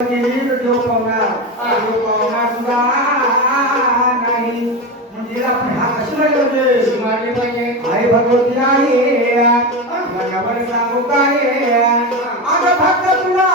केली तर देव पावणार देव पावणार सुद्धा नाही म्हणजे आपण हा कशाला करतोय मारले पाहिजे आई भगवती आहे सांगू काय आता फक्त तुला.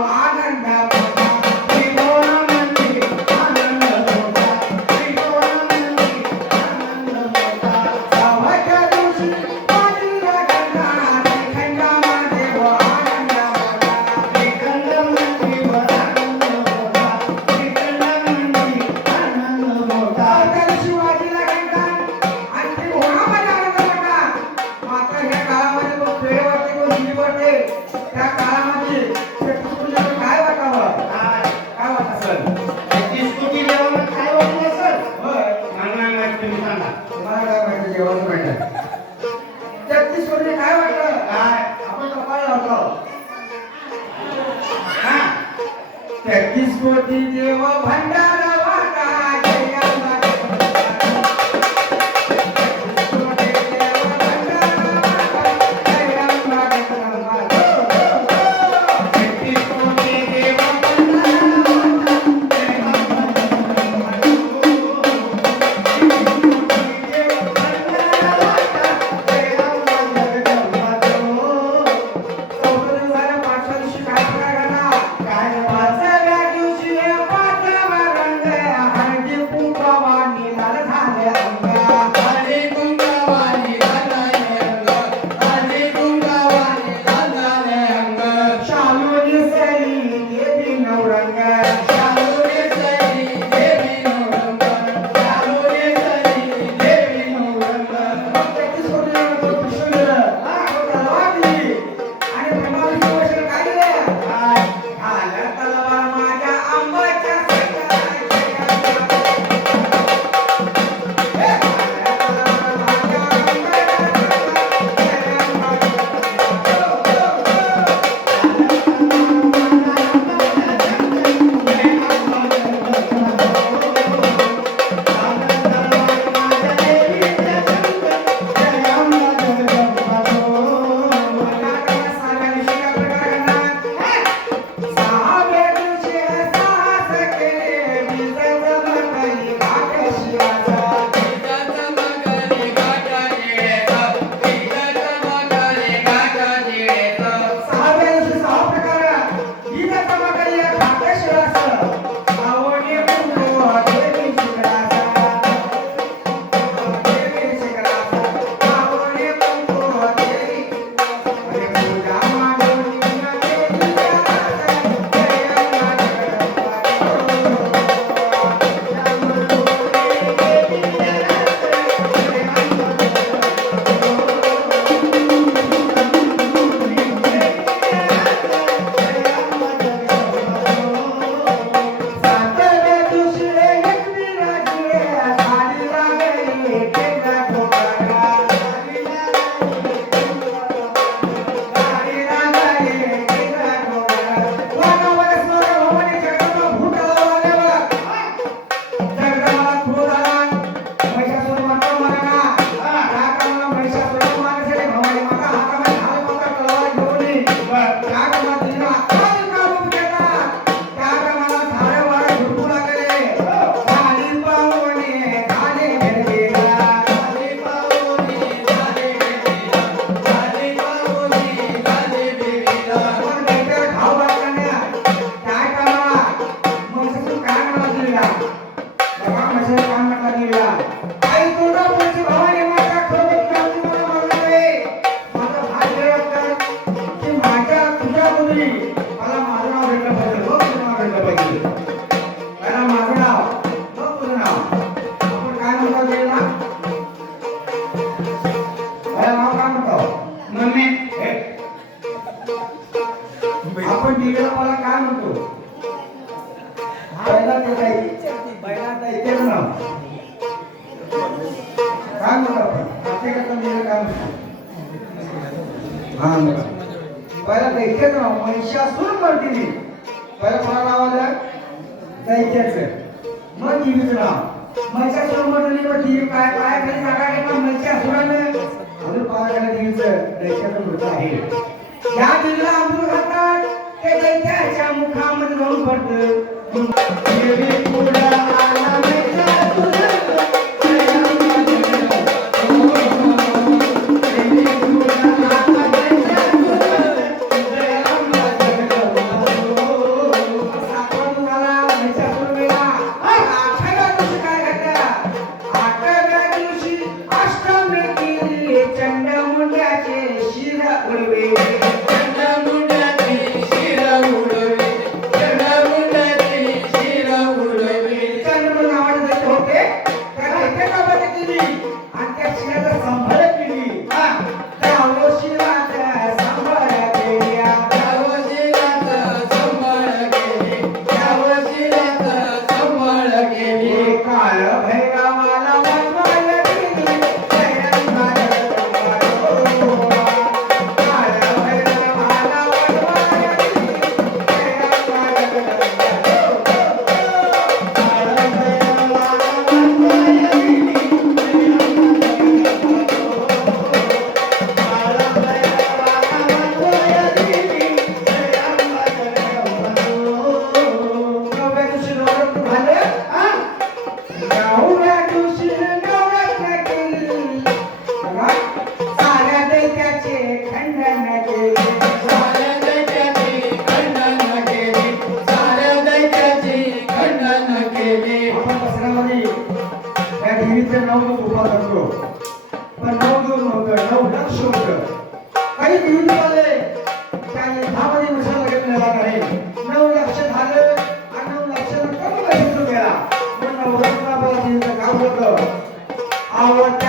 what शासून मत दिली पहिला कोणा नाव आलं दैत्याच मग देवीचं नाव महिषासूर म्हणून म्हटली पाय खाली जागा घेतला महिषासुरानं अजून पाय झाला देवीचं दैत्याचं आहे. या देवीला अमृत घातात ते दैत्याच्या मुखामध्ये जाऊन पडतं. देवीचं नाव उभा असतो पण नऊ दोन नव्हतं नऊ लक्ष होत काही मिळून आले काही दहा मध्ये मसाला घेतलेला नाही. नऊ लक्ष झालं आणि नऊ लक्ष कमी आवड